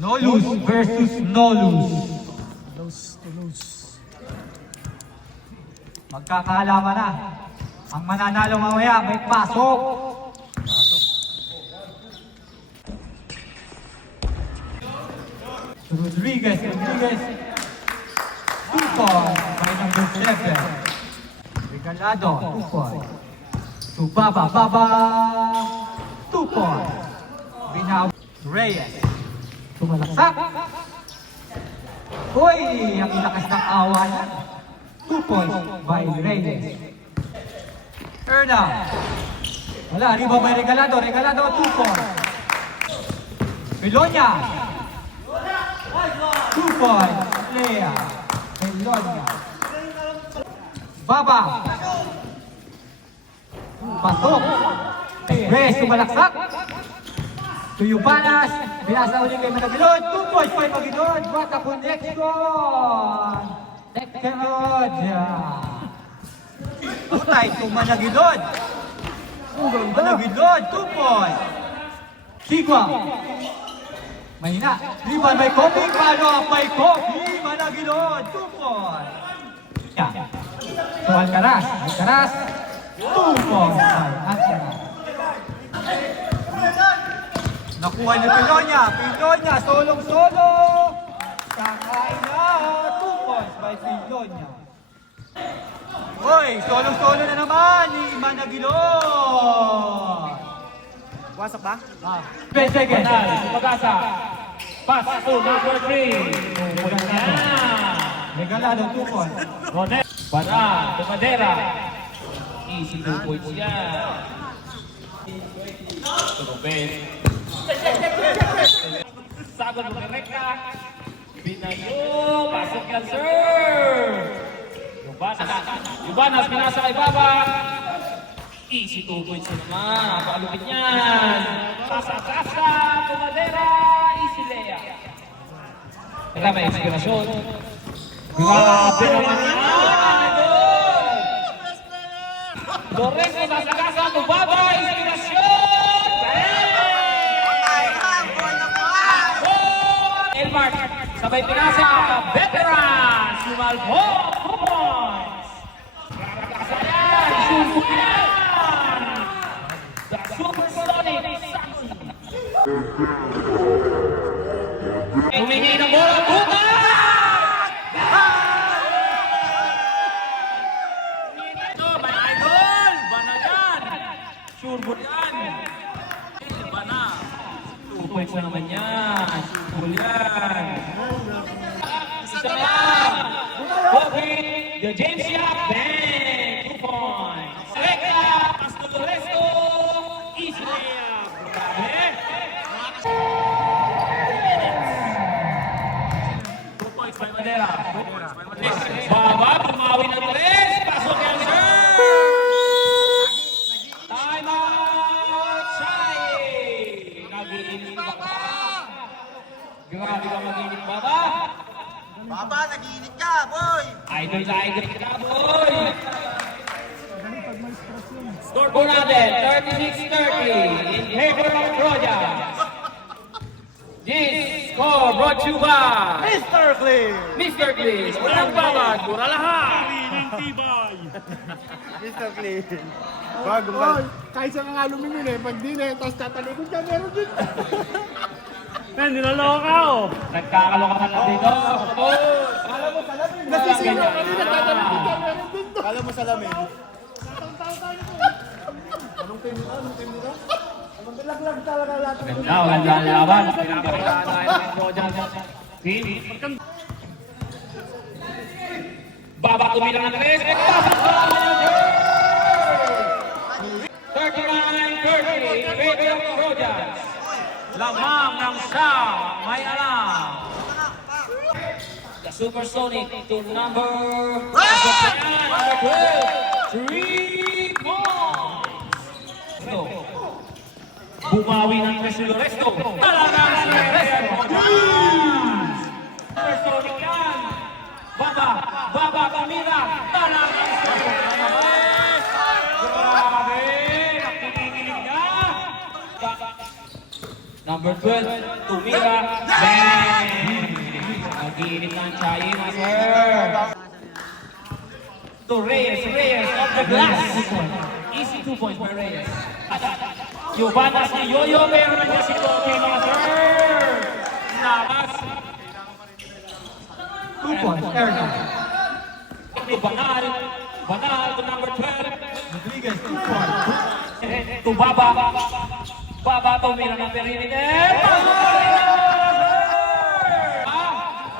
Nolus versus Nolus. Magkakaalaman na. Ang mananalo mamaya may pasok. Rodriguez. 2 points by number 7. Regalado, 2 points. To Baba, 2 points. Binaw Reyes. Tumalaksak. Uy, ang lakas ng awa niya. 2 points by Reyes. Erna. Wala, riba by Regalado. Regalado, 2 points. Melonia. 2 points. Lea. Melonia. Baba. Pasok. Reyes, tumalaksak. Tuyubanas. Binasa ulit kay Managilod. 2 points by Managilod. What a connection. Tekerod. Utay to Managilod. Managilod. 2 points. Sigwa. Mahina. Rebound by Kobe. Follow up by Kobe. Managilod. 2 points. So Alcaraz. 2 points by Alcaraz. Nakuha ni Pilonia. Solong-solo. Kakain na. 2 points by Pilonia. Hoy, solong-solo na naman ni Managilod. Wasak ba? 10 seconds. Pag-asa. Pass to number 3. Regalado, 2 points. Ronet. Para. Tumadera. Easy 2 points yan. Turubin. Sagot mo direkta. Binayo. Pasok yan, sir. Yubanas, pinasa kay Baba. Easy 2 points naman. Napakalupit yan. Pasa. Tumadera. Easy Lea. Teka, may inspirasyon. Grabe naman yan. Lorenzo Nasagasa. Tubaba. Inspirasyon. Elmar. Sabay pinasa. Veteran. Sumalvo. 2 points. Kasayan. Susukiyan. The Supersonic Saxon. Humingi ng bola. Bukas! Ito, Idol! Bana yan! Sure ball yan! Bana! 2 points na naman yan! Sure ball yan! Isa lang! Kobe! The James Yap! Bang! 2 points! Rekta! Pastor Resto! Easy layup! Grabe! 2 points by Madera. Baba, tumawi ng 3. Pasok yan, sir! Time out! Chay! Nag-iinit ba ka? Grabe ka mag-iinit, Baba! Baba, nag-iinit ka, boy! Idol na idol ka, boy! Score po natin, 36-30 in favor of Trojans. This score brought you by Mr. Clean! Mr. Clean. Walang bawat, mura lahat. Mr. Clean! Bagong ba? Oh, kahit sa nga aluminum eh, pag di na, tapos tatalikod ka, meron din. Niloloka oh. Nagkakaloka ka lang dito. Nasisira ka din, tatalikod ka, meron din. Kala mo salamin. Anong team nila? Maglag-lag talaga lahat. Ganda ang laban. Pinapakita tayo ng Trojans. Team. Baba tumilang ng 3. Pasok sa laban ng 39-30 in favor of Trojans. Lamang ng siyam, may alam. The Supersonic to number 12. 3 points. Bumawi ng si Loresto. Talagang si Loresto. Supersonic yan. Baba, Pamira, talagang grabe, nakikinig na. Number 12, tumira, bang! Naginit ng Chayin, sir. To Reyes off the glass. Easy 2 points by Reyes. Yubanas ni Yoyo, meron na niya si Toki, sir. Nakas. 2 points, Erna. To Banal to number 12. Rodriguez, 2 points. To Baba tumira ng perimeter.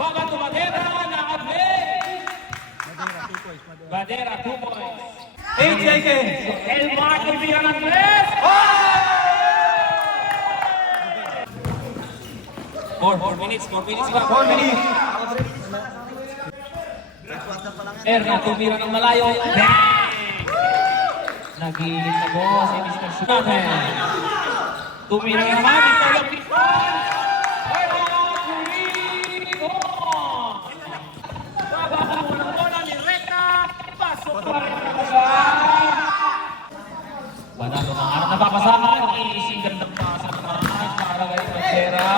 Baba to Badera, nakablay. Badera, 2 points. 8 seconds. Elmar tumira ng 3. 4 minutes ba? 4 minutes. Erna tumira ng malayo. Bang! Naginit na boss, hindi siya Schumacher. Tumira naman, ito yung Picon! Erna Curino! Babaho ng bola ni Reka, pasok pa rin ang bola. Banalo ng harap na papasahan, iising gandang pasa naman para kay Pantera.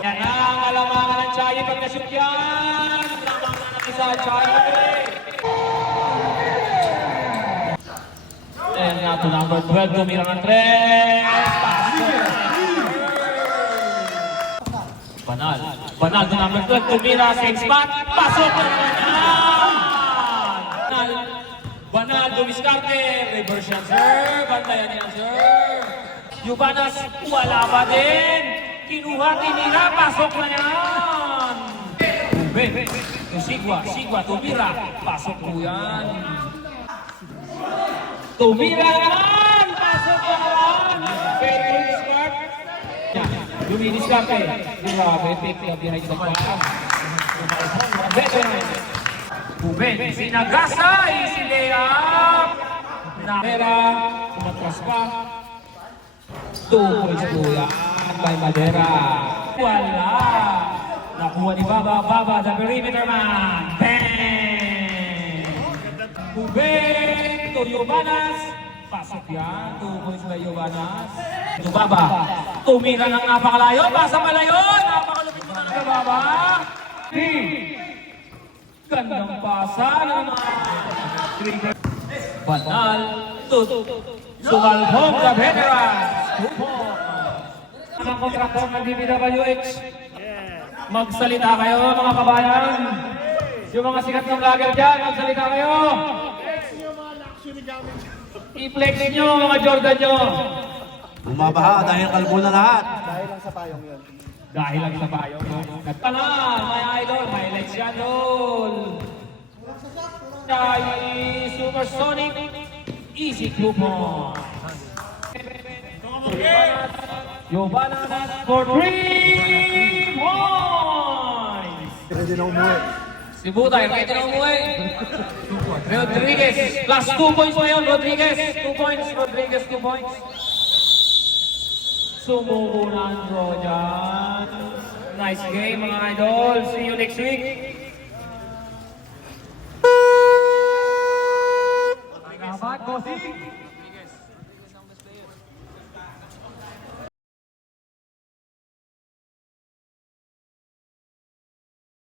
Yan ang alamangan ng Chayi pag nashoot yan. Alamangan ng isa ang Chayi. And now to number 12, tumira ng 3. Banal to number 12, tumira sa spot. Pasok na naman yan. Banal, dumiskarte. Reverse yan, sir. Bantayan yan, sir. Yubanas, wala ba din? Kinuha, tinira, pasok na yan. Ube, to Sigwa, tumira, pasok po yan. Tumira naman, pasok na naman. Very good start. Dumidiskarte. Grabe, pick up behind the back. Ube, sinagasa, easy layup. Namera, tumatras pa. 2 points po yan by Madera. Wala. Nakuha ni Baba, the perimeter man. Bang! Bubeng to Yubanas. Pasok yan. 2 points by Yubanas. To Baba. Tumira ng napakalayo. Pasa malayo. Napakalupit mo na ng Baba. Gandang pasa naman. Banal to Sumalhong the veterans. Ang kontraktor ng DPWH. Magsalita kayo mga kabayan. Yung mga sikat ng vlogger dyan, magsalita kayo. I-flex nyo mga Jordan nyo. Bumabaha dahil kalbo na lahat. Dahil lang sa payong yun. Dahil lang sa bayo. Nagtangan, my idol, highlights yan, Dol. Supersonic, easy coupon. Yubanas for 3 points. Ready na umuwi. Si Butay, ready na umuwi. Rodriguez, plus 2 points na yun, Rodriguez. 2 points, Rodriguez, 2 points. Sumuko na ang draw dyan. Nice game mga idol. See you next week.